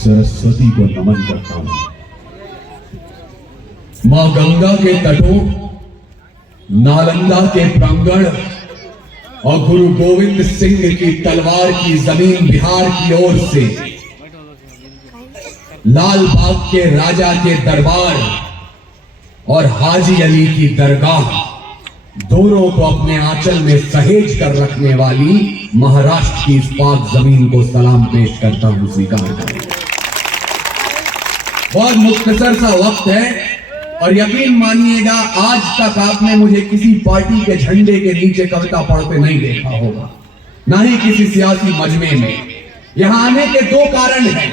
सरस्वती को नमन करता हूं। मां गंगा के तटों, नालंदा के प्रांगण और गुरु गोविंद सिंह की तलवार की जमीन बिहार की ओर से लाल बाग के राजा के दरबार और हाजी अली की दरगाह दोनों को अपने आंचल में सहेज कर रखने वाली महाराष्ट्र की इस पाक जमीन को सलाम पेश करता हूं, स्वीकार करें। बहुत मुख्तसर सा वक्त है और यकीन मानिएगा आज तक आपने मुझे किसी पार्टी के झंडे के नीचे कविता पढ़ते नहीं देखा होगा, ना ही किसी सियासी मजमे में। यहां आने के दो कारण हैं।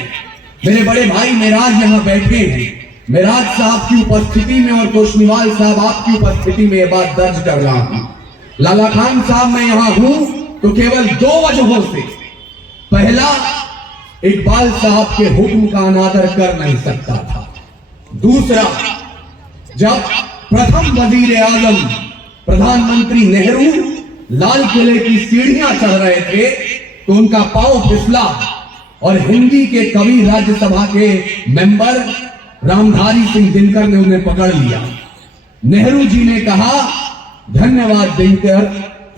मेरे बड़े भाई मेराज यहां बैठे हैं। मेराज साहब की उपस्थिति में और तोशनीवाल साहब आपकी उपस्थिति में यह बात दर्ज कर रहा हूं। लाला खान साहब मैं यहां हूं तो केवल दो वजहों से। पहला, इकबाल साहब के हुक्म का अनादर कर नहीं सकता था। दूसरा, जब प्रथम वजीर आजम प्रधानमंत्री नेहरू लाल किले की सीढ़ियां चढ़ रहे थे तो उनका पांव फिसला और हिंदी के कवि राज्यसभा के मेंबर रामधारी सिंह दिनकर ने उन्हें पकड़ लिया। नेहरू जी ने कहा, धन्यवाद दिनकर,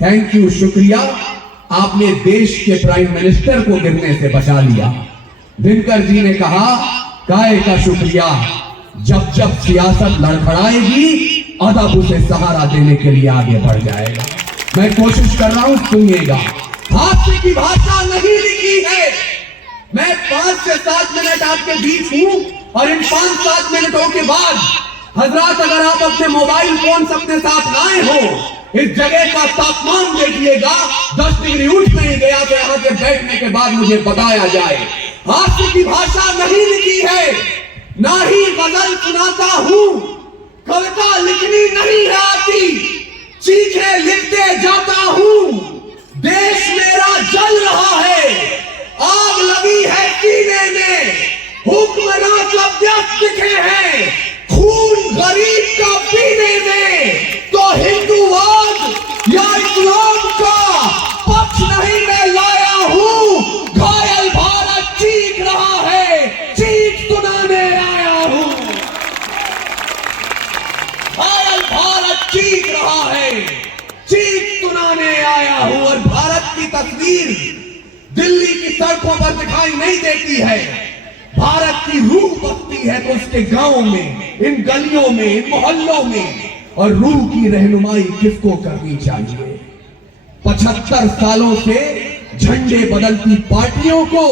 थैंक यू, शुक्रिया, आपने देश के प्राइम मिनिस्टर को गिरने से बचा लिया। दिनकर जी ने कहा, काय का शुक्रिया, जब जब सियासत लड़खड़ाएगी अदब उसे सहारा देने के लिए आगे बढ़ जाएगा। मैं कोशिश कर रहा हूं, सुनिएगा। हास्य की भाषा नहीं लिखी है। मैं 5 से 7 मिनट आपके बीच हूं और इन 5-7 मिनटों के बाद हजरात अगर आप अपने मोबाइल फोन अपने साथ लाए हो, इस जगह का तापमान देखिएगा, 10 डिग्री उठ नहीं गया तो यहां से बैठने के बाद मुझे बताया जाए। हास्य की भाषा नहीं लिखी है, ना ही गजल सुनाता हूं, कविता लिखनी नहीं आती, चीखें लिखते जाता हूं। देश मेरा जल रहा है, आग लगी है सीने में, हुक्मरान अभ्यस्त दिखे हैं, खून गरीब का पीने में। तो हिंदूवाद या इस्लाम का पक्ष नहीं मैं लाया हूं, घायल भारत चीख रहा है, चीख सुनाने आया हूं। घायल भारत चीख रहा है, चीख सुनाने आया हूं। और भारत की तस्वीर दिल्ली की सड़कों पर दिखाई नहीं देती है। भारत की रूह बसती है तो उसके गांवों में, इन गलियों में, इन मोहल्लों में। और रूह की रहनुमाई किसको करनी चाहिए? 75 सालों से झंडे बदलती पार्टियों को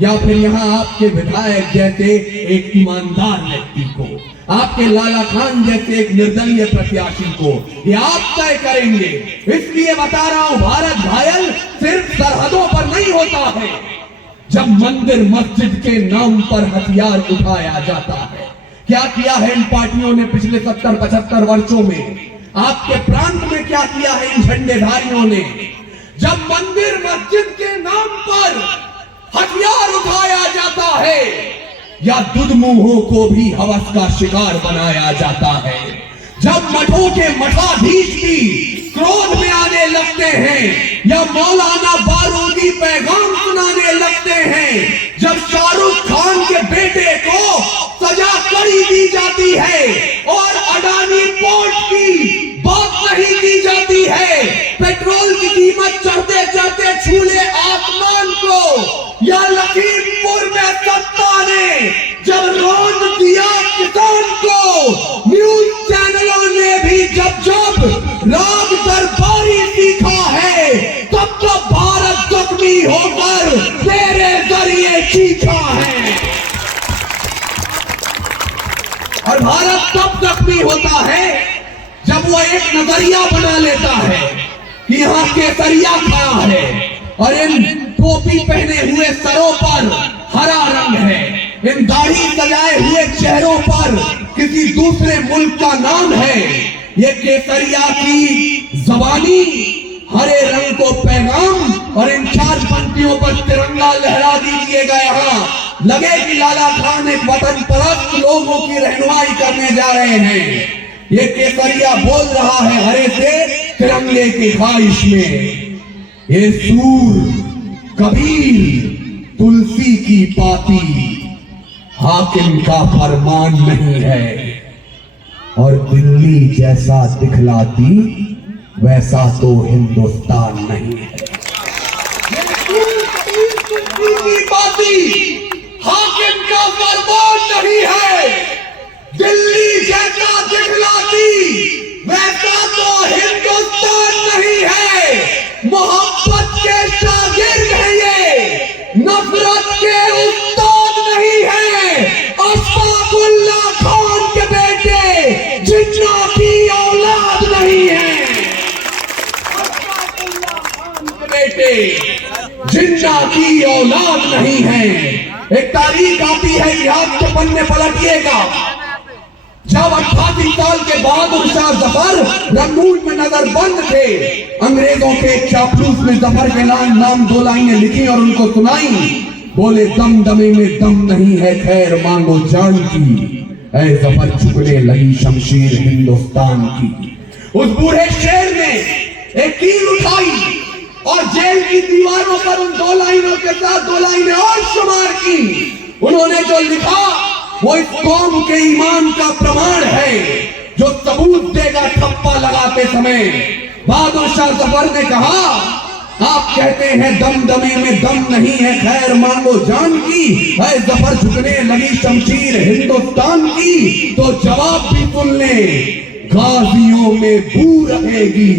या फिर यहां आपके विधायक जैसे एक ईमानदार व्यक्ति को, आपके लाला खान जैसे एक निर्दलीय प्रत्याशी को? ये आप तय करेंगे। इसलिए बता रहा हूं, भारत घायल सिर्फ सरहदों पर नहीं होता है। जब मंदिर मस्जिद के नाम पर हथियार उठाया जाता है, क्या किया है इन पार्टियों ने पिछले 70-75 वर्षों में? आपके प्रांत में क्या किया है इन झंडेधारियों ने? जब मंदिर मस्जिद के नाम पर हथियार उठाया जाता है या दुधमुहों को भी हवस का शिकार बनाया जाता है, जब मठों के मठाधीश भी क्रोध में आने लगते हैं या मौलाना बारूदी पैगाम सुनाने लगते हैं, जब शाहरुख खान के बेटे को सजा कड़ी दी जाती है और अडानी पोर्ट की बात नहीं की जाती है, पेट्रोल की कीमत चढ़ते चढ़ते छूले आसमान को, या लखीमपुर में सत्ता ने जब रोज दिया किसान को, न्यूज चैनलों ने भी जब जब राग दरबारी सीखा है, तब तो भारत जख्मी होकर तेरे जरिए चीखा है। और भारत तब जख्मी होता है जब वो एक नजरिया बना लेता है कि यहाँ केसरिया खड़ा है और इन टोपी पहने हुए सरों पर हरा रंग है, इन दाढ़ी सजाए हुए चेहरों पर किसी दूसरे मुल्क का नाम है। ये केसरिया की जबानी हरे रंग को पैगाम और इन 4 पंक्तियों पर तिरंगा लहरा दीजिएगा। यहाँ लगे कि लाला खान एक वतन परस्त लोगों की रहनुमाई करने जा रहे हैं। ये केसरिया बोल रहा है हरे से तिरंगे की ख्वाहिश में, ये सूर कबीर तुलसी की पाती हाकिम का फरमान नहीं है, और दिल्ली जैसा दिखलाती वैसा तो हिंदुस्तान नहीं है। हाकिम का फरमान नहीं है, दिल्ली जैसा दिखलाती वैसा तो हिंदुस्तान नहीं है। मोहब्बत के शागिर्द हैं ये, नफरत के उस्ताद नहीं है। अशफाकुल्लाह खान के बेटे जिन्ना की औलाद नहीं है। अशफाकुल्लाह खान के बेटे जिन्ना की औलाद नहीं है। एक तारीख आती है कि आपके पन्ने पलटिएगा, जब 88 साल के बहादुर शाह जफर रंगून में नजर बंद थे, अंग्रेजों के चापलूस ने जफर के नाम 2 लाइनें लिखी और उनको सुनाई। बोले दम दमे में दम नहीं है, खैर मांगो जान की, ऐ जफर झुकने लगी शमशीर हिंदुस्तान की। उस बूढ़े शेर ने एक कील उठाई और जेल की दीवारों पर उन 2 लाइनों के साथ 2 लाइनें और शुमार की। उन्होंने जो लिखा वो इस कौम के ईमान का प्रमाण है, जो सबूत देगा ठप्पा लगाते समय। बहादुर शाह जफर ने कहा, आप कहते हैं दम दमे में दम नहीं है, खैर मांगो जान की, है जफर झुकने लगी शमशीर हिंदुस्तान की। तो जवाब भी सुन ले, गाजियों में बू रहेगी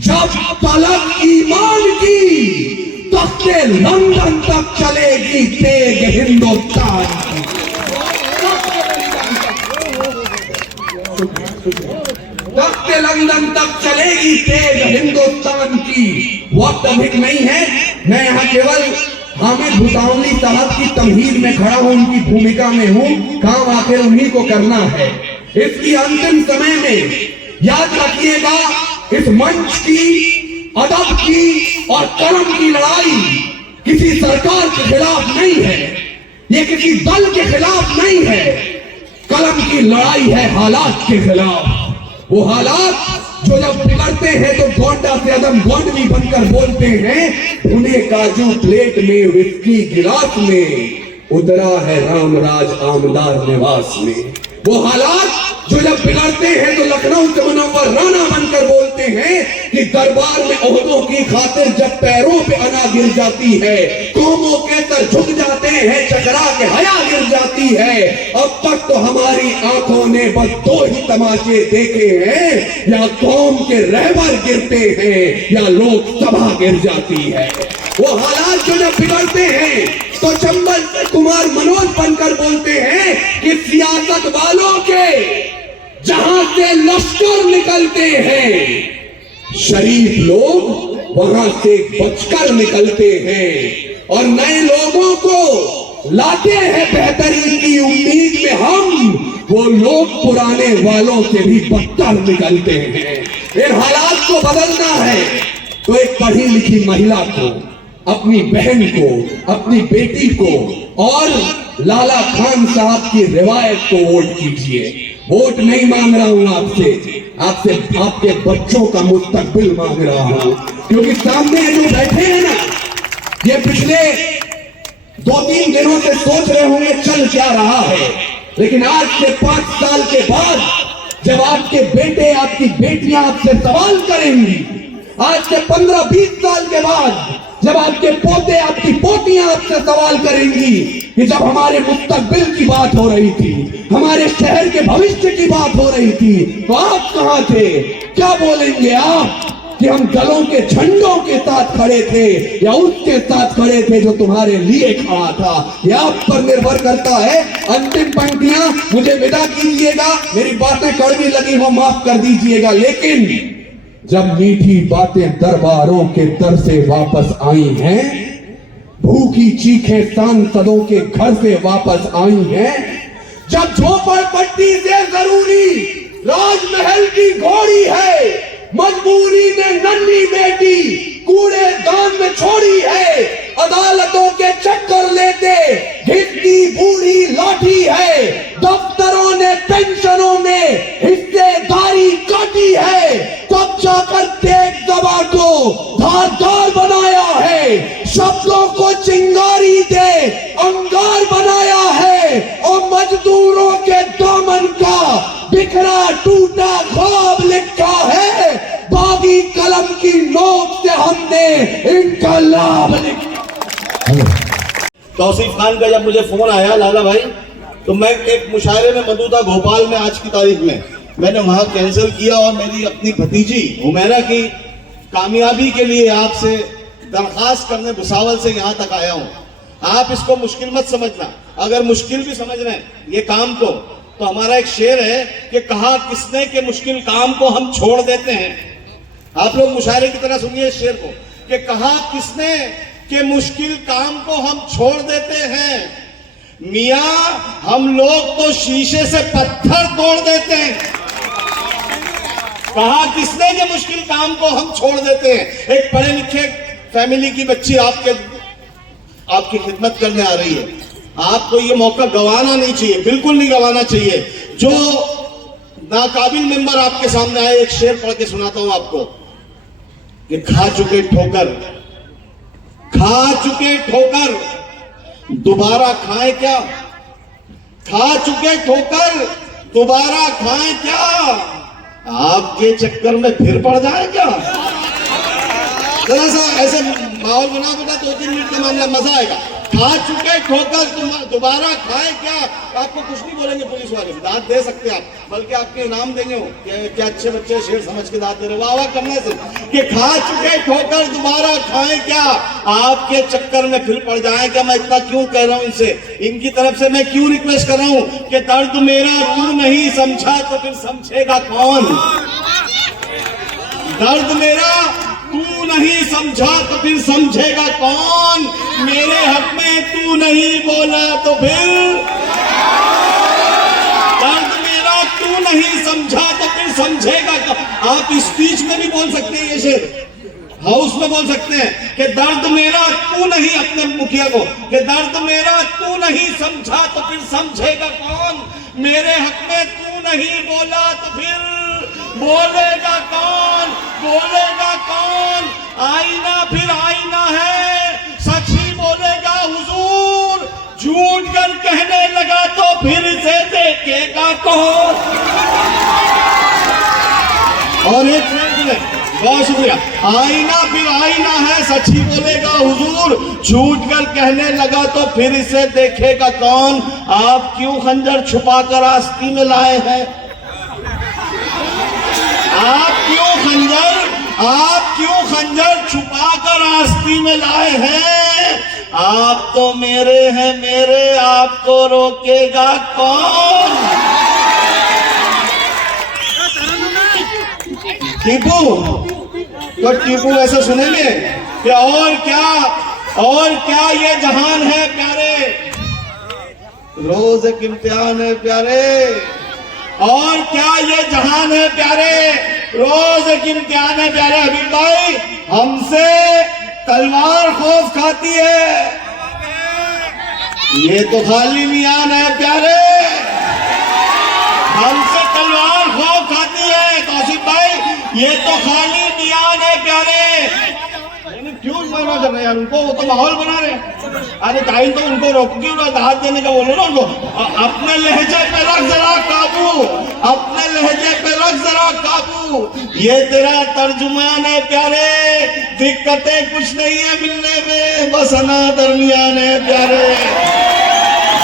जब तलब ईमान की, तख्ते लंदन तक चलेगी तेग हिंदुस्तान की। तख्ते लंदन तक चलेगी तेज हिंदुस्तान की। वक्त अधिक नहीं है, मैं यहाँ केवल हामिद भुसावली साहब की तमहीद में खड़ा हूँ, उनकी भूमिका में हूँ, काम आखिर उन्हीं को करना है। इसकी अंतिम समय में याद रखिएगा, इस मंच की, अदब की और कलम की लड़ाई किसी सरकार के खिलाफ नहीं है, ये किसी दल के खिलाफ नहीं है। कलम की लड़ाई है हालात के खिलाफ। वो हालात जो जब बिगड़ते हैं तो गोंडा से अदम गोंडवी बनकर बोलते हैं, भुने काजू प्लेट में, विस्की गिलास में, उतरा है रामराज आमदार निवास में। वो हालात जो जब बिगड़ते हैं तो लखनऊ से मुनव्वर राणा बनकर बोलते हैं कि दरबार में ओहदों की खातिर जब पैरों पे अना गिर जाती है, कौमों के सर झुक जाते हैं, चकरा के हया गिर जाती है। अब तक तो हमारी आंखों ने बस 2 ही तमाशे देखे हैं, या कौम के रहबर गिरते हैं या लोकसभा गिर जाती है। वो हालात जो जब बिगड़ते हैं तो चंबल से कुमार मनोज बनकर बोलते हैं कि सियासत वालों के जहां से लश्कर निकलते हैं, शरीफ लोग वहां से बचकर निकलते हैं, और नए लोगों को लाते हैं बेहतरी की उम्मीद में हम, वो लोग पुराने वालों से भी बदतर निकलते हैं। इन हालात को बदलना है तो एक पढ़ी लिखी महिला को, अपनी बहन को, अपनी बेटी को और लाला खान साहब की रिवायत को वोट कीजिए। वोट नहीं मांग रहा हूं आपसे आपके बच्चों का मुस्तकबिल मांग रहा हूं, क्योंकि सामने जो बैठे हैं ना, ये पिछले 2-3 दिनों से सोच रहे होंगे चल क्या रहा है, लेकिन आज से 5 साल के बाद जब आपके बेटे, आपकी बेटियां आपसे सवाल करेंगी, आज से 15-20 साल के बाद जब आपके पोते, आपकी पोतियां आपसे सवाल करेंगी कि जब हमारे मुस्तकबिल की बात हो रही थी, हमारे शहर के भविष्य की बात हो रही थी, तो आप कहां थे? क्या बोलेंगे आप कि हम दलों के झंडों के साथ खड़े थे या उसके साथ खड़े थे जो तुम्हारे लिए खड़ा था? यह आप पर निर्भर करता है। अंतिम पंक्तियां, मुझे विदा कीजिएगा, मेरी बातें कड़वी लगी हो माफ कर दीजिएगा, लेकिन जब मीठी बातें दरबारों के दर से वापस आई हैं, भूखी चीखें सांसदों के घर से वापस आई हैं, जब झोपड़पट्टी से जरूरी राजमहल की घोड़ी है, मजबूरी ने नन्ही बेटी कूड़ेदान में छोड़ी है, अदालतों के चक्कर लेते घिसती बूढ़ी लाठी है, दफ्तरों ने पेंशनों में हिस्सेदारी काटी है, कब्जा करते दबा को धारदार बनाया है, शब्दों को चिंगारी दे अंगार बनाया है, टूटा ख्वाब लिखा है, बागी कलम की नोक से हमने इनकलाब लिखा। तौसीफ खान का जब मुझे फोन आया लाला भाई, तो मैं एक मुशायरे में मौजूद था भोपाल में आज की तारीख में, मैंने वहां कैंसिल किया और मेरी अपनी भतीजी हुमैरा की कामयाबी के लिए आपसे दरखास्त करने भुसावल से यहाँ तक आया हूँ। आप इसको मुश्किल मत समझना, अगर मुश्किल भी समझ रहे हैं ये काम को, तो हमारा एक शेर है कि कहा किसने के मुश्किल काम को हम छोड़ देते हैं। आप लोग मुशायरे की तरह सुनिए इस शेर को, कि कहा किसने के मुश्किल काम को हम छोड़ देते हैं, मियां हम लोग तो शीशे से पत्थर तोड़ देते हैं। कहा किसने के मुश्किल काम को हम छोड़ देते हैं। एक पढ़े लिखे फैमिली की बच्ची आपकी खिदमत करने आ रही है, आपको ये मौका गंवाना नहीं चाहिए, बिल्कुल नहीं गंवाना चाहिए। जो नाकाबिल मेंबर आपके सामने आए, एक शेर पढ़ के सुनाता हूं आपको कि खा चुके ठोकर दोबारा खाएं क्या, खा चुके ठोकर दोबारा खाएं क्या, आपके चक्कर में फिर पड़ जाए क्या। जरा सा ऐसे माहौल बना बेटा, 2-3 मिनट का मामला, मजा आएगा। खा चुके ठोकर दोबारा खाए क्या, आपको कुछ नहीं बोलेंगे पुलिस वाले, दांत दे सकते आप, बल्कि आपके इनाम देंगे हो कि अच्छे बच्चे शेर समझ के दांत दे रहे, वाह वाह करने से, कि खा चुके ठोकर दोबारा खाए क्या, आपके चक्कर में फिर पड़ जाए क्या। मैं इतना क्यों कह रहा हूं इनसे, इनकी तरफ से मैं क्यों रिक्वेस्ट कर रहा हूं कि दर्द मेरा तू नहीं समझा तो फिर समझेगा कौन, दर्द मेरा तू नहीं समझा तो फिर समझेगा कौन, मेरे हक में तू नहीं बोला तो फिर, दर्द मेरा तू नहीं समझा तो फिर समझेगा कौन। आप स्पीच में भी बोल सकते हैं ये शेर, हाउस में बोल सकते हैं कि दर्द मेरा तू नहीं, अपने मुखिया को, कि दर्द मेरा तू नहीं समझा तो फिर समझेगा कौन, मेरे हक में तू नहीं बोला तो फिर बोलेगा कौन, बोलेगा कौन। आईना फिर आईना है, सच ही बोलेगा हुजूर, झूठ कर कहने लगा तो फिर से देखेगा कौन। और एक बहुत शुक्रिया। आईना फिर आईना है, सच ही बोलेगा हुजूर, झूठ कर कहने लगा तो फिर इसे देखेगा कौन। आप क्यों खंजर छुपाकर आस्तीन में लाए हैं, आप क्यों खंजर छुपाकर आस्तीन में लाए हैं। आप तो मेरे हैं मेरे, आपको रोकेगा कौन। टीपू तो टीपू ऐसा सुनेंगे कि और क्या ये जहान है प्यारे, रोज एक इम्तिहान है प्यारे, और क्या ये जहान है प्यारे, रोज एक इम्तिहान है प्यारे। हबीब भाई, हमसे तलवार खौफ खाती है, ये तो खाली मियान है प्यारे, हमसे तलवार खौफ खाती है। तौसीफ भाई, ये तो खाली मियान है प्यारे। क्यों मना कर रहे हैं यार उनको, वो तो माहौल बना रहे हैं। अरे टाइम तो उनको रोक क्यों रहा, हाथ देने का बोलो ना उनको। अपने लहजे पे रख जरा काबू, अपने लहजे पे रख जरा काबू, ये तेरा तर्जुमान है प्यारे। दिक्कतें कुछ नहीं है मिलने में, बस अना दरमियान है प्यारे।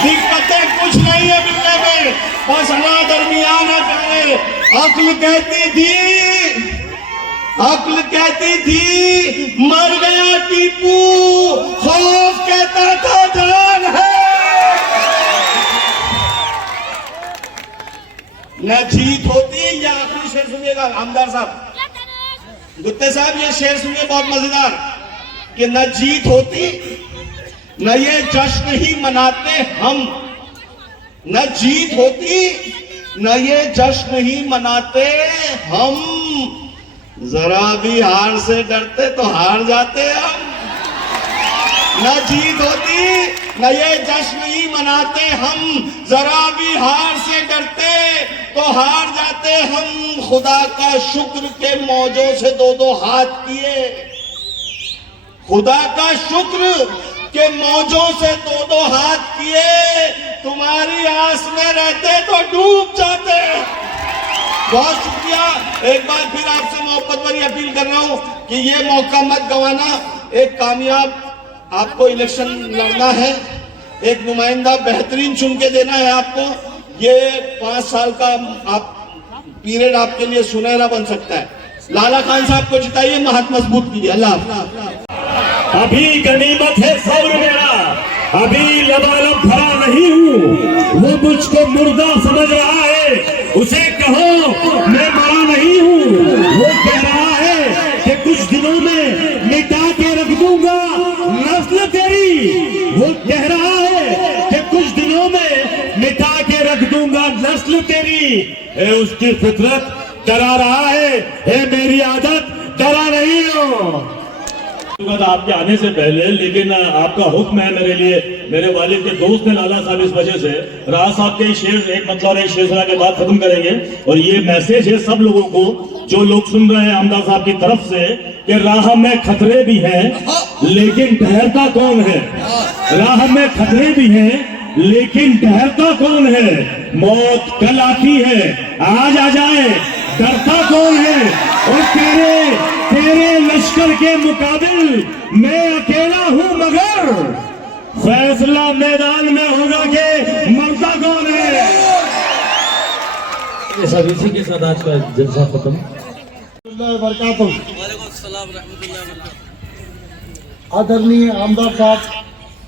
दिक्कतें कुछ नहीं है मिलने में, बस अना दरमियान है प्यारे। अक्ल कहती थी मर गया टीपू, खौफ कहता था जान है। न जीत होती, या आखिरी शेर सुनिएगा आमदार साहब, गुत्ते साहब, ये शेर सुनिए बहुत मजेदार, कि न जीत होती न ये जश्न ही मनाते हम, न जीत होती न ये जश्न ही मनाते हम, जरा भी हार से डरते तो हार जाते हम। न जीत होती न ये जश्न ही मनाते हम, जरा भी हार से डरते तो हार जाते हम। खुदा का शुक्र के मौजों से 2-2 हाथ किए, खुदा का शुक्र के मौजों से 2-2 हाथ किए, तुम्हारी आस में रहते तो डूब जाते। बहुत शुक्रिया। एक बार फिर आपसे मोहब्बत भरी अपील कर रहा हूं कि ये मौका मत गंवाना। एक कामयाब आपको इलेक्शन लड़ना है, एक नुमाइंदा बेहतरीन चुन के देना है आपको। ये 5 साल का आप पीरियड आपके लिए सुनहरा बन सकता है। लाला खान साहब को जिताइए, हाथ मजबूत कीजिए। अल्लाह हाफ़िज़। अभी गनीमत है सब्र मेरा, अभी लबालब भरा नहीं हूँ। वो मुझको मुर्दा समझ रहा है, उसे कहो मैं मरा नहीं हूँ। वो कह रहा है कि कुछ दिनों में मिटा के रख दूंगा नस्ल तेरी। वो कह रहा है कि कुछ दिनों में मिटा के रख दूंगा नस्ल तेरी। है उसकी फितरत डरा रहा है मेरी आदत डरा नहीं हूँ। आपके आने से पहले, लेकिन आपका हुक्म है मेरे लिए। मेरे वालिद के दोस्त ने लाला साहब, इस वजह से राज साहब के शेर एक मतलब और एक शेर के बाद खत्म करेंगे। और ये मैसेज है सब लोगों को जो लोग सुन रहे हैं आमदार साहब की तरफ से कि राह में खतरे भी हैं लेकिन ठहरता कौन है। राह में खतरे भी हैं लेकिन ठहरता कौन है। मौत कल आती है, आज आ जाए डरता कौन है। और तेरे लश्कर के मुकाबिल मैं अकेला हूं, मगर फैसला मैदान में होगा कि मरता कौन है। ये सब इसी के साथ आज का जलसा खत्म। आदरणीय आमदार साहब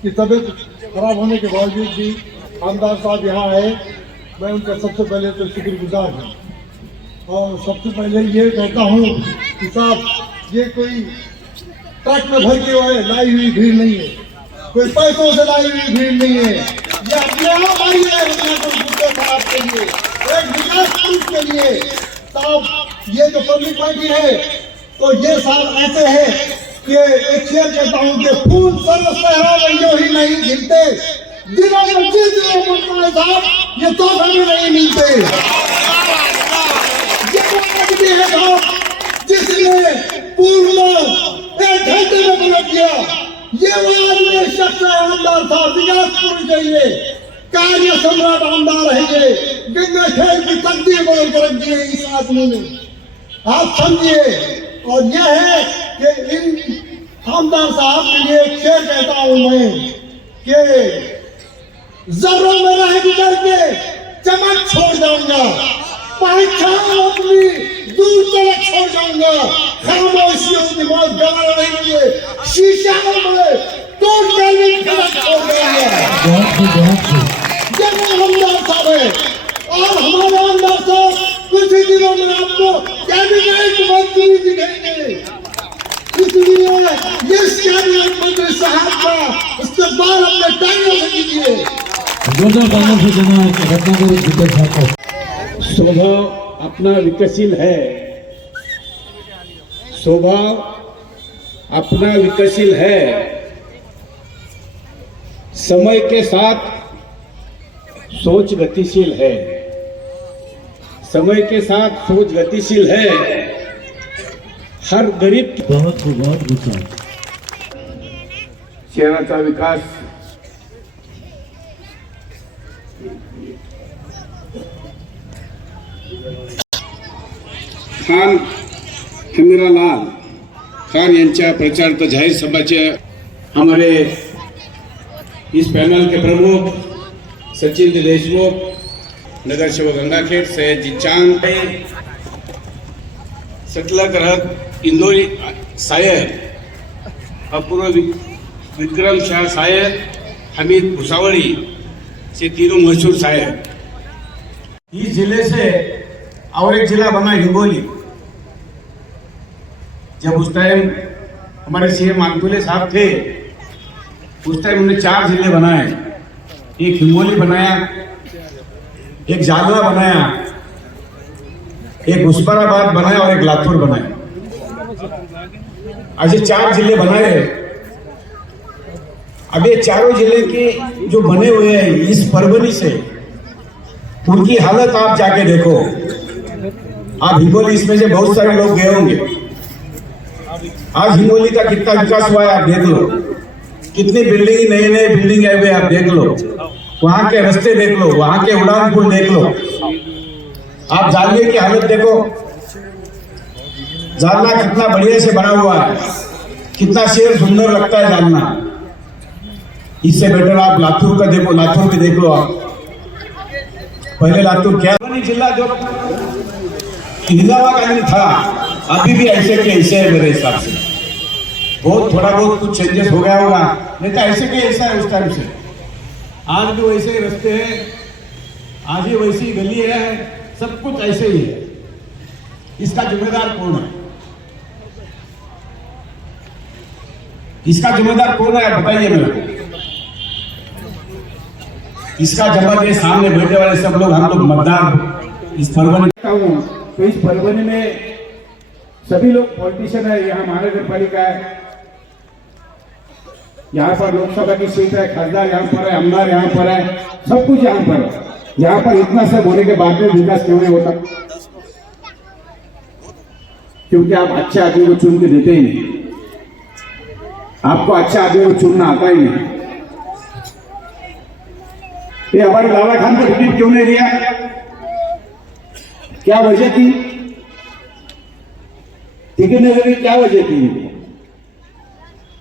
की तबीयत खराब होने के बावजूद भी आमदार साहब यहाँ आए, मैं उनका सबसे पहले तो शुक्रगुजार हूँ। और सबसे पहले ये कहता हूँ कि साहब ये कोई ट्रक में भर के लाई हुई भीड़ नहीं है, कोई पैसों से लाई हुई भीड़ नहीं है। ये अपने आप आई है खराब के लिए, एक विकास के लिए। साहब ये जो पब्लिक पार्टी है तो ये साहब ऐसे है कि एक शेर कहता हूँ कि फूल सर्व सहरा रंगो ही नहीं गिनते, दिनों में जिस बनता है साहब ये तो भी नहीं मिलते। ये भी है साहब जिसने पूर्व एक घंटे में पलट दिया। ये आदमी शख्स है आमदार साहब, विकास पूरी चाहिए, कार्य सम्राट आमदार है ये। गंगा खेल की तकदीर बदल कर रख दी है इस आदमी ने, आप समझिए। और यह है कि इन आमदार साहब के लिए एक शेर कहता हूं मैं कि जर्रों में रह गुजर के चमक छोड़ जाऊंगा, पहचान अपनी दूर तक छोड़ जाऊंगा, खामोशियों की मौत गवा रहेंगे, शीशा में तोड़ कर छोड़ जाऊंगा। जब आमदार साहब है और हमारे आमदार साहब कुछ ही दिनों में आपको कैबिनेट मंत्री दिखेंगे। इसलिए इस कैबिनेट मंत्री साहब का इस्तेमाल अपने टाइमों से कीजिए। स्वभाव अपना विकसित है, स्वभाव अपना विकसित है। समय के साथ सोच गतिशील है, समय के साथ सोच गतिशील है। हर गरीब बहुत विचार शहराचा विकास खान हमीरालाल खान यांच्या प्रचारार्थ जाहीर सभाचे हमारे इस पैनल के प्रमुख सचिन देशमुख, नगर सेवक गंगाखेड़, सैयद जी चांद, सतला ग्राहक इंदौरी शायर, अपूर्व विक्रम शाह शायर, हमीद भुसावली से तीनों मशहूर शायर। इस जिले से और एक जिला बना हिंगोली। जब उस टाइम हमारे सीएम मानकुले साहब थे, उस टाइम उन्होंने 4 जिले बनाए। एक हिंगोली बनाया, एक जालना बनाया, एक उस्मानाबाद बनाया और एक लातूर बनाया। आज ये 4 जिले बनाए। अब ये चारों जिले के जो बने हुए हैं इस परवनी से, उनकी हालत आप जाके देखो। आप हिंगोली इसमें से बहुत सारे लोग गए होंगे। आज हिंगोली का कितना विकास हुआ है आप देख लो, कितनी बिल्डिंग, नए नए बिल्डिंग आए हुए आप देख लो, वहां के रास्ते देख लो, वहां के उड़ान पुल देख लो। आप जालने की हालत देखो, जालना कितना बढ़िया से बना हुआ है, कितना शेर सुंदर लगता है जालना। इससे बेटर आप लातूर का देखो, लातूर भी देख लो आप। पहले लातूर क्या जिला जो इंदिराकालीन था, अभी भी ऐसे के ऐसे है मेरे हिसाब से। बहुत थोड़ा बहुत कुछ चेंजेस हो गया होगा, नहीं तो ऐसे के ऐसा है उस टाइम से। आज भी वैसे ही रास्ते हैं, आज ही वैसी गली है, सब कुछ ऐसे ही है। इसका जिम्मेदार कौन है? इसका जिम्मेदार कौन है बताइए मेरे को। इसका जवाब ये सामने बैठे वाले सब लोग, हम लोग मतदार इस परभनी का हूँ, तो इस परभनी में सभी लोग पॉलिटिशियन है। यहाँ महानगर पालिका है, यहाँ पर लोकसभा की सीट है, खासदार यहाँ पर है, आमदार यहाँ पर है, सब कुछ यहाँ पर है। यहाँ पर इतना सब होने के बाद में विकास क्यों नहीं होता? क्योंकि आप अच्छे आदमी को चुन के देते ही नहीं। आपको अच्छा आदमी को चुनना आता ही नहीं। ये हमारे लाला खान को टिकट क्यों नहीं दिया? क्या वजह थी? टिकट नहीं देने की क्या वजह थी?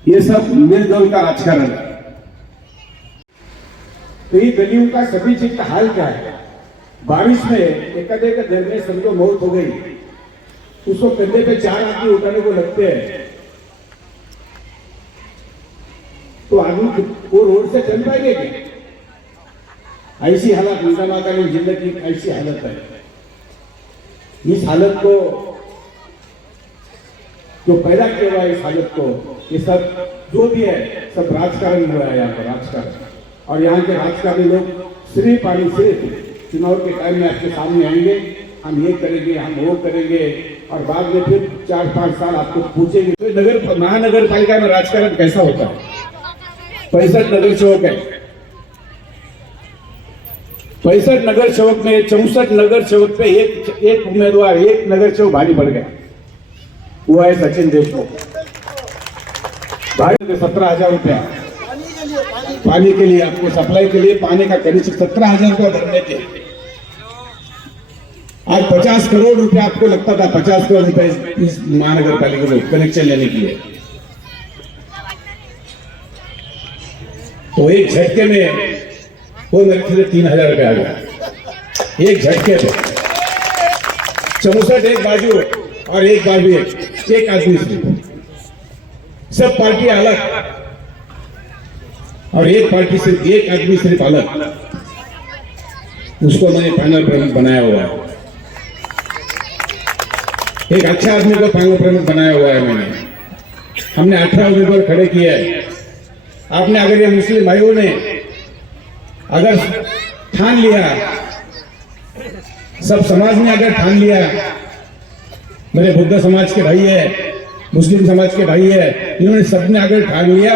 ये सब मिलजुल का राजकारण है। तो ये गलियों का सभी चीज का हाल क्या है? बारिश में एक घर में समझो मौत हो गई, उसको कंधे पे 4 आदमी उठाने को लगते हैं, तो आदमी वो रोड से चल पाएंगे क्या? ऐसी हालत इंदिराकालीन जिंदगी की ऐसी हालत है। इस हालत को जो पैदा किया हुआ है, इस हालत को, ये सब जो भी है सब राजकारण हुआ है यहाँ पर, राजकारण। और यहाँ के राजकारणी लोग सिर्फ चुनाव के टाइम में आपके सामने आएंगे, हम ये करेंगे, हम वो करेंगे, और बाद में फिर 4-5 साल आपको पूछेंगे। तो नगर महानगर पालिका में राजकारण कैसा होता है? 65 नगर सेवक है, 65 नगर सेवक में 64 नगर सेवक पे एक उम्मीदवार, एक नगर सेवक भारी पड़ गया, वो है सचिन देशमुख। भारी 17,000 रुपया पानी के लिए, आपको सप्लाई के लिए पानी का कनेक्शन 17,000 रुपया भरने थे। आज 50 करोड़ रुपया आपको लगता था, 50 करोड़ रुपए इस महानगर पालिका को कनेक्शन लेने के लिए। तो एक झटके में वो मेरे ख्याल 3,000 रुपया आ गया, एक झटके पे। 64 एक बाजू और एक बाजू एक आदमी सिर्फ, सब पार्टी अलग और एक पार्टी सिर्फ, एक आदमी सिर्फ अलग। उसको मैंने पैनल प्रमुख बनाया हुआ है, एक अच्छा आदमी को पैनल प्रमुख बनाया हुआ है मैंने। हमने 18 उम्मीदवार खड़े किए हैं। आपने अगर ये मुस्लिम भाइयों ने अगर ठान लिया, सब समाज ने अगर ठान लिया, मेरे बुद्ध समाज के भाई है, मुस्लिम समाज के भाई है, इन्होंने सबने अगर ठान लिया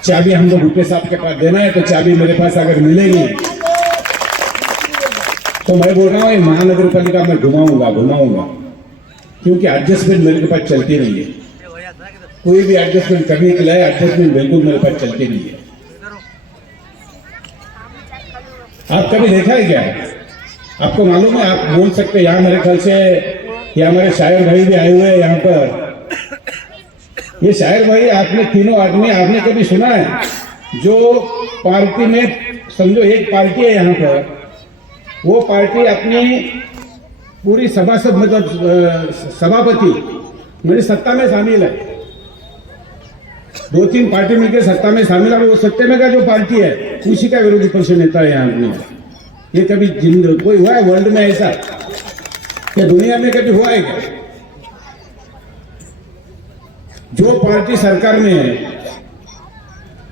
चाबी हम लोग भुट्टे साहब के पास देना है, तो चाबी मेरे पास अगर मिलेगी तो मैं बोल रहा हूँ महानगर पालिका में घुमाऊंगा, क्योंकि एडजस्टमेंट मेरे के पास चलती नहीं है। कोई भी एडजस्टमेंट करने के लिए एडजस्टमेंट बिल्कुल मेरे पास चलती नहीं है। आप कभी देखा है क्या? आपको मालूम है? आप बोल सकते हैं, यहाँ मेरे ख्याल से ये हमारे शायर भाई भी आए हुए हैं यहाँ पर। ये शायर भाई, आपने तीनों आदमी आपने कभी सुना है जो पार्टी में, समझो एक पार्टी है यहाँ पर, वो पार्टी अपनी पूरी सभा से मतलब सभापति मेरी सत्ता में शामिल है, 2-3 पार्टी मिलकर सत्ता में शामिल है, वो सत्ते में का जो पार्टी है उसी का विरोधी पक्ष नेता है यहाँ में। ये कभी कोई हुआ है वर्ल्ड में ऐसा? या दुनिया में कभी हुआ है क्या? जो पार्टी सरकार में है,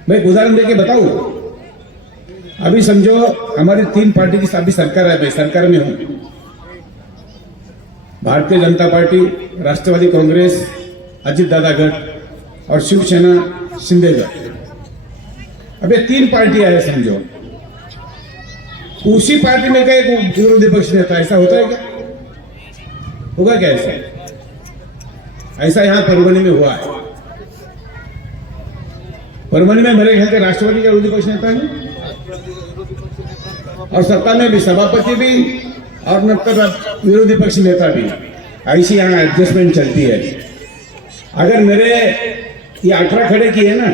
मैं एक उदाहरण देके बताऊं। अभी समझो हमारी 3 पार्टी की अभी सरकार है, मैं सरकार में हूं, भारतीय जनता पार्टी, राष्ट्रवादी कांग्रेस, अजित दादा गठ और शिवसेना शिंदे गठ। अब ये 3 पार्टियां है समझो, उसी पार्टी में क्या एक विरोधी पक्ष नेता, ऐसा होता है क्या? होगा क्या ऐसा? ऐसा यहां परभनी में हुआ है। परभनी में मेरे ख्याल से राष्ट्रवादी का विरोधी पक्ष नेता है और सत्ता में भी सभापति भी और मतलब विरोधी पक्ष नेता भी, ऐसी यहाँ एडजस्टमेंट चलती है। अगर मेरे ये 18 खड़े किए ना,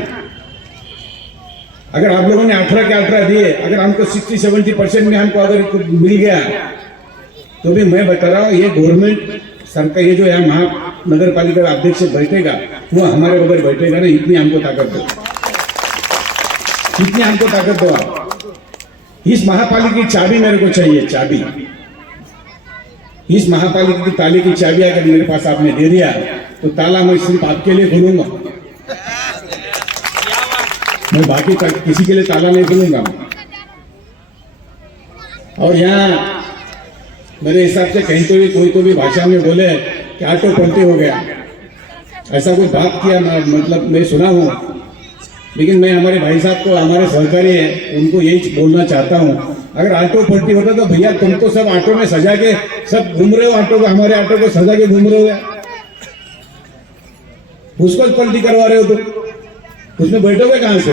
अगर आप लोगों ने 18 के 18 दिए, अगर हमको 60-70% में हमको अगर मिल गया, तो भी मैं बता रहा हूँ ये गवर्नमेंट सरकार, ये जो यहाँ महानगर पालिका अध्यक्ष बैठेगा वो हमारे बगैर बैठेगा ना। इतनी हमको ताकत दो, इतनी हमको ताकत दो आप। इस महापालिका की चाबी मेरे को चाहिए, चाबी। इस महापालिका की ताले की चाबी अगर मेरे पास आपने दे दिया तो ताला मैं सिर्फ आपके लिए खोलूंगा, मैं बाकी किसी के लिए ताला नहीं खोलूंगा। और यहाँ मेरे हिसाब से कहीं तो भी कोई तो भी भाषा में बोले कि ऑटो पलटी हो गया, ऐसा कोई बात किया मतलब मैं सुना हूँ। लेकिन मैं हमारे भाई साहब को, हमारे सहकारी है, उनको यही बोलना चाहता हूँ, अगर ऑटो पलटी होता तो भैया तुम तो सब ऑटो में सजा के सब घूम रहे हो, ऑटो को, हमारे ऑटो को सजा के घूम रहे हो, उसको पलटी करवा रहे हो तो उसमें बैठोगे कहां से?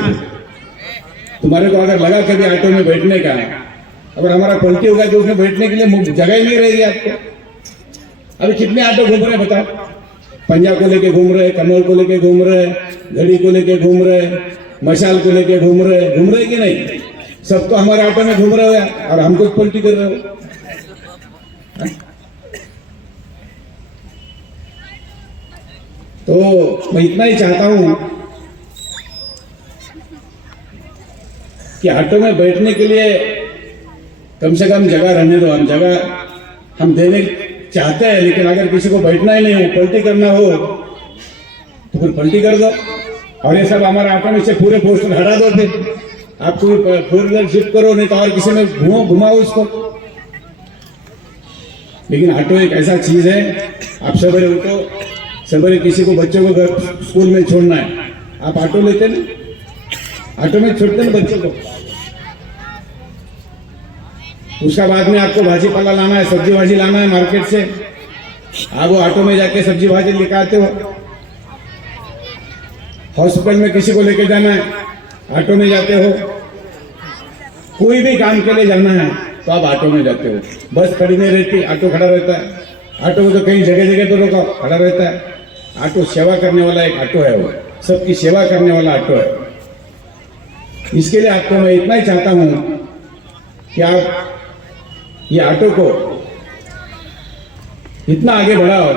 तुम्हारे को अगर लगा कभी ऑटो में बैठने का, अगर हमारा पलटी होगा तो उसमें बैठने के लिए जगह ही नहीं रहेगी आपको। अभी कितने ऑटो घूम रहे हैं बताओ, पंजाब को लेके घूम रहे, कमल को लेके घूम रहे, घड़ी को लेके घूम रहे, मशाल को लेके घूम रहे कि नहीं? सब तो हमारे ऑटो में घूम रहे हो और हमको पलटी कर रहे हो। तो मैं इतना ही चाहता हूं कि ऑटो में बैठने के लिए कम से कम जगह रहने दो। हम जगह हम देने चाहते हैं, लेकिन अगर किसी को बैठना ही नहीं हो, पलटी करना हो तो फिर पलटी कर दो। और ये सब हमारे ऑटो में से पूरे पोस्टर हटा दो, फिर आप कोई 4 व्हीलर शिफ्ट करो, नहीं तो और किसी में घुमाओ इसको। लेकिन ऑटो एक ऐसा चीज है, आप सवेरे उठो, सवेरे किसी को बच्चों को घर स्कूल में छोड़ना है, आप ऑटो लेते ना, ऑटो में छोड़ते ना बच्चों को। उसका बाद में आपको भाजी पाला लाना है, सब्जी भाजी लाना है मार्केट से, आप वो ऑटो में जाके सब्जी भाजी लेकर आते हो। हॉस्पिटल में किसी को लेके जाना है, ऑटो में जाते हो। कोई भी काम के लिए जाना है तो आप ऑटो में जाते हो। बस खड़ी नहीं रहती, ऑटो खड़ा रहता है। ऑटो को तो कहीं जगह जगह पर रोका खड़ा रहता है। ऑटो सेवा करने वाला एक ऑटो है, वो सबकी सेवा करने वाला ऑटो है। इसके लिए आपको मैं इतना ही चाहता हूं कि आप ये ऑटो को इतना आगे बढ़ाओ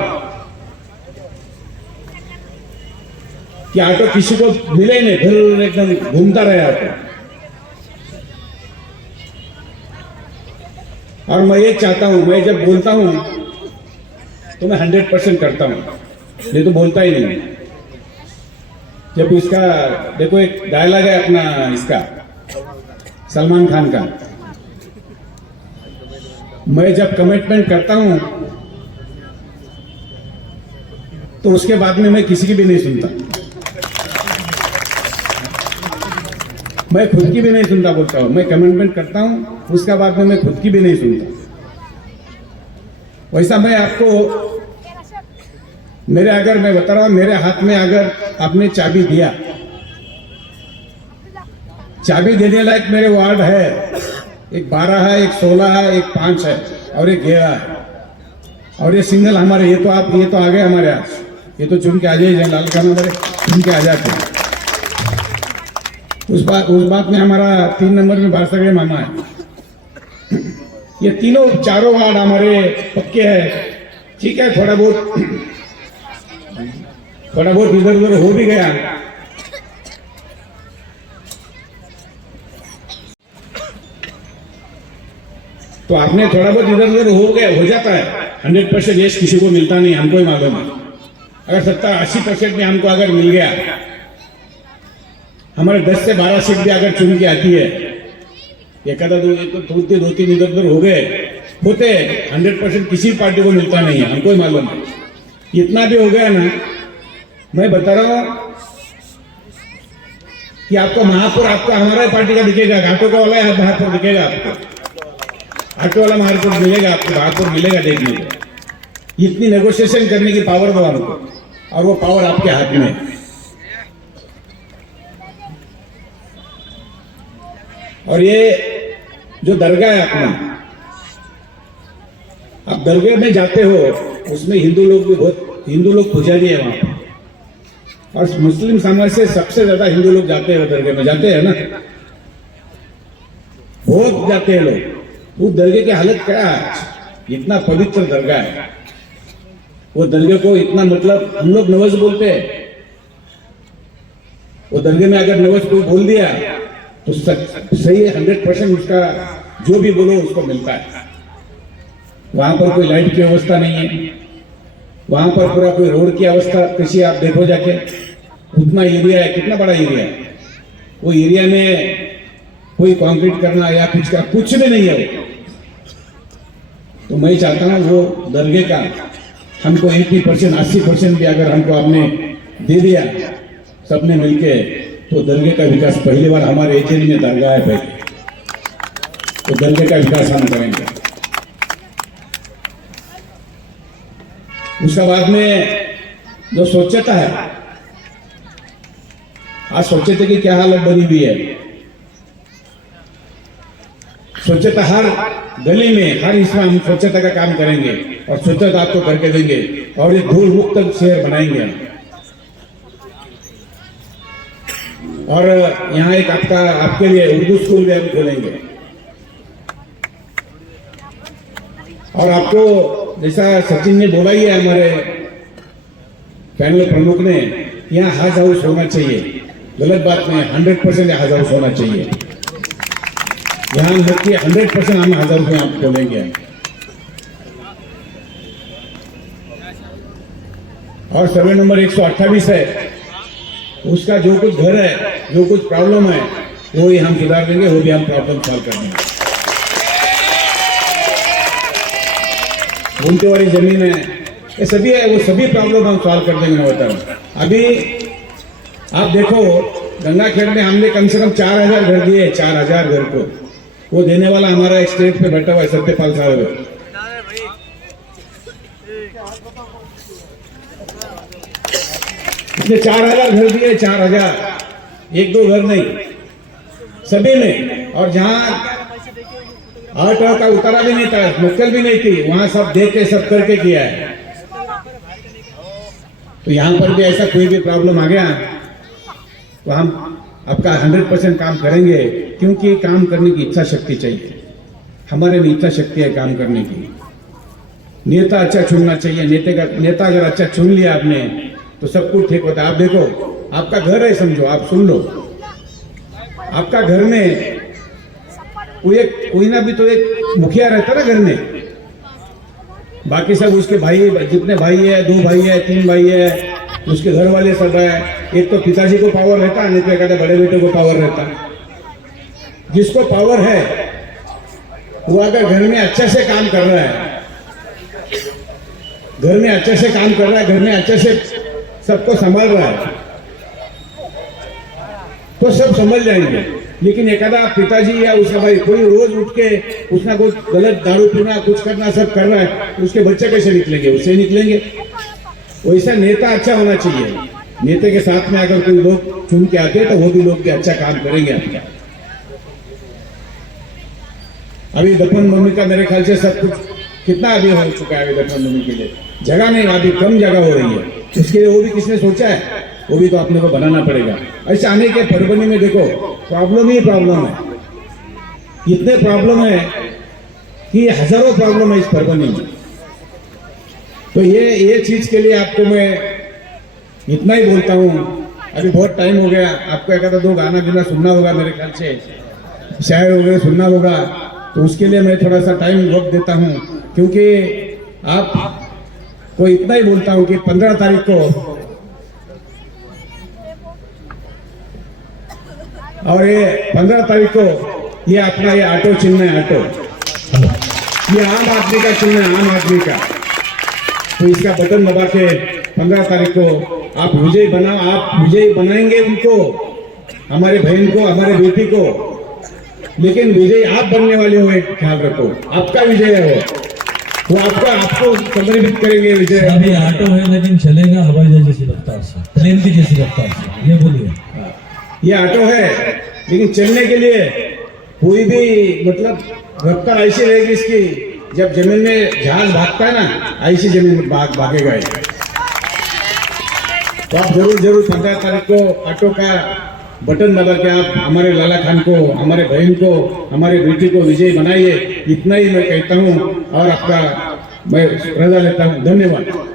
कि ऑटो किसी को मिले नहीं, फिर एकदम घूमता रहे ऑटो। और मैं ये चाहता हूं, मैं जब बोलता हूं तो मैं 100% करता हूं, नहीं तो बोलता ही नहीं। जब इसका देखो एक डायलॉग है अपना इसका सलमान खान का, मैं जब कमिटमेंट करता हूं तो उसके बाद में मैं किसी की भी नहीं सुनता, मैं खुद की भी नहीं सुनता। बोलता हूं मैं कमिटमेंट करता हूं, उसके बाद में मैं खुद की भी नहीं सुनता। वैसा मैं आपको मैं बता रहा हूं, मेरे हाथ में अगर आपने चाबी दिया, चाबी देने लायक मेरे वार्ड है, एक 12 है, एक 16 है, एक 5 है और एक 11 है। और ये सिंगल हमारे, ये तो आ गए हमारे यहाँ, ये तो चुन के आ जाइए, लाल खान हमारे चुन के आ जाते हैं। उस बात में हमारा 3 नंबर में बारसगड़े मामा है। ये तीनों चारों वार्ड हमारे पक्के हैं। ठीक है, थोड़ा बहुत इधर उधर हो भी गया, तो आपने थोड़ा बहुत इधर उधर हो जाता है। 100% यश किसी को मिलता नहीं, हमको ही मालूम है। अगर 70-80% में हमको अगर मिल गया, हमारे 10 से 12 सीट भी अगर चुन के आती है, एक आधा दो तीन इधर उधर हो गए होते, 100% किसी पार्टी को मिलता नहीं है, हमको ही मालूम है। इतना भी हो गया ना, मैं बता रहा हूं कि आपको महापुर, आपको हमारा पार्टी का दिखेगा, ऑटो का वाला है महापुर दिखेगा, आपको ऑटो वाला महापुर मिलेगा, आपको महापुर मिलेगा देखने को। इतनी नेगोशिएशन करने की पावर दो हमको, और वो पावर आपके हाथ में है। और ये जो दरगाह है अपना, आप दरगाह में जाते हो, उसमें हिंदू लोग भी बहुत, हिंदू लोग पुजारी है वहां पर, और मुस्लिम समाज से सबसे ज्यादा हिंदू लोग जाते हैं दरगाह में, जाते हैं ना, बहुत जाते हैं लोग। वो दरगाह की हालत क्या है, इतना पवित्र दरगाह है, वो दरगाह को इतना, मतलब हम लोग नवज बोलते हैं, वो दरगाह में अगर नवज कोई बोल दिया तो सही है, 100% उसका जो भी बोलो उसको मिलता है। वहां पर कोई लाइट की व्यवस्था नहीं है, वहां पर पूरा कोई रोड की अवस्था कैसी, आप देखो जाके, उतना एरिया है, कितना बड़ा एरिया है, वो एरिया में कोई कंक्रीट करना या कुछ भी नहीं है वो। तो मैं चाहता हूं वो दरगाह का हमको 80%, 80% भी अगर हमको आपने दे दिया सबने मिलके, तो दरगाह का विकास, पहली बार हमारे एजेंट में दरगाह है पहले, तो दरगाह का विकास हम करेंगे। उसके बाद में जो स्वच्छता है, आज स्वच्छता की क्या हालत बनी हुई है, स्वच्छता हर गली में, हर इसमें हम स्वच्छता का काम करेंगे और स्वच्छता आपको करके देंगे और ये धूल मुक्त शहर बनाएंगे हम। और यहाँ एक आपके लिए उर्दू स्कूल भी हम खोलेंगे, और आपको जैसा सचिन ने बोला ही है, हमारे पैनल प्रमुख ने, यहाँ हज हाउस होना चाहिए, गलत बात नहीं, 100% हज हाउस होना चाहिए। यहाँ देखिए 100% हम हज हाउस में आप खोलेंगे। और सर्वे नंबर 128 है, उसका जो कुछ घर है, जो कुछ प्रॉब्लम है, वो ही हम सुधार देंगे, वो भी हम प्रॉब्लम सॉल्व कर देंगे। घूमते वाली जमीन है, ये सभी है, वो सभी प्रॉब्लम हम सॉल्व कर देंगे। मैं बताऊं, अभी आप देखो गंगाखेड़ में हमने कम से कम 4000 घर दिए, 4000 घर को, वो देने वाला हमारा एक स्टेज पे बैठा हुआ है सत्यपाल साहब। इसने 4000 घर दिए, 4000, 1-2 घर नहीं, सभी में। और जहां आठ का उतारा भी नहीं था, मुक्कल भी नहीं थी, वहां सब देख के सब करके किया है। तो यहां पर भी ऐसा कोई भी प्रॉब्लम आ गया तो हम आपका 100% काम करेंगे, क्योंकि काम करने की इच्छा शक्ति चाहिए, हमारे में इच्छा शक्ति है काम करने की। नेता अच्छा चुनना चाहिए, नेता अगर अच्छा चुन लिया आपने तो सब कुछ ठीक होता है। आप देखो, आपका घर है, समझो, आप सुन लो, आपका घर में कोई ना भी तो एक मुखिया रहता ना घर में, बाकी सब उसके भाई, जितने भाई है, 2 भाई है, 3 भाई है, उसके घर वाले सब है। एक तो पिताजी को पावर रहता, नहीं तो एक बड़े बेटे को पावर रहता। जिसको पावर है वो अगर घर में अच्छे से काम कर रहा है, घर में अच्छे से काम कर रहा है, घर में अच्छे से सबको संभाल रहा है, तो सब समझ जाएंगे। लेकिन एकादा पिताजी या उसका भाई कोई रोज उठ के उसका कुछ गलत दारू पीना, कुछ करना, सब कर रहा है, उसके बच्चे कैसे निकलेंगे? उससे निकलेंगे। वैसा नेता अच्छा होना चाहिए। नेता के साथ में अगर कोई लोग चुन के आते हैं तो वो भी लोग भी अच्छा काम करेंगे आपका। अभी दफन भूमि का मेरे ख्याल से सब कुछ कितना अभी हो चुका है। अभी दफन भूमि के लिए जगह नहीं, अभी कम जगह हो रही है, उसके लिए वो भी किसने सोचा है? वो भी तो अपने को बनाना पड़ेगा। ऐसे आने के परभनी में देखो प्रॉब्लम ही प्रॉब्लम है, इतने प्रॉब्लम है कि हजारों प्रॉब्लम है इस परभनी में। तो ये चीज के लिए आपको मैं इतना ही बोलता हूँ। अभी बहुत टाइम हो गया, आपको एक आधा 2 गाना बिना सुनना होगा, मेरे ख्याल से शायर वगैरह सुनना होगा, तो उसके लिए मैं थोड़ा सा टाइम वक्त देता हूँ। क्योंकि आप को इतना ही बोलता हूँ कि 15 तारीख को और ये 15 तारीख को ये अपना ये ऑटो चिन्ह है, ऑटो ये आम आदमी का चिन्ह है, आम आदमी का। तो इसका बटन दबा के 15 तारीख को आप विजय बनाओ, आप विजय बनाएंगे उनको, हमारे बहन को, हमारे बेटी को। लेकिन विजय आप बनने वाले हो, एक ख्याल रखो, आपका विजय है वो आपको समर्पित करेंगे विजय। अभी ऑटो है लेकिन चलेगा हवाई जहाज जैसी रफ्तार से, प्लेन की जैसी रफ्तार से, ये बोलिए। ये ऑटो है लेकिन चलने के लिए कोई भी मतलब रफ्तार ऐसी रहेगी इसकी जब जमीन में जहाज भागता है ना, ऐसी जमीन में भागेगा ये। तो आप जरूर 15 तारीख को ऑटो का बटन दबा के आप हमारे लाला खान को, हमारे बहन को, हमारे बेटी को विजयी बनाइए। इतना ही मैं कहता हूँ और आपका मैं रजा लेता हूँ। धन्यवाद।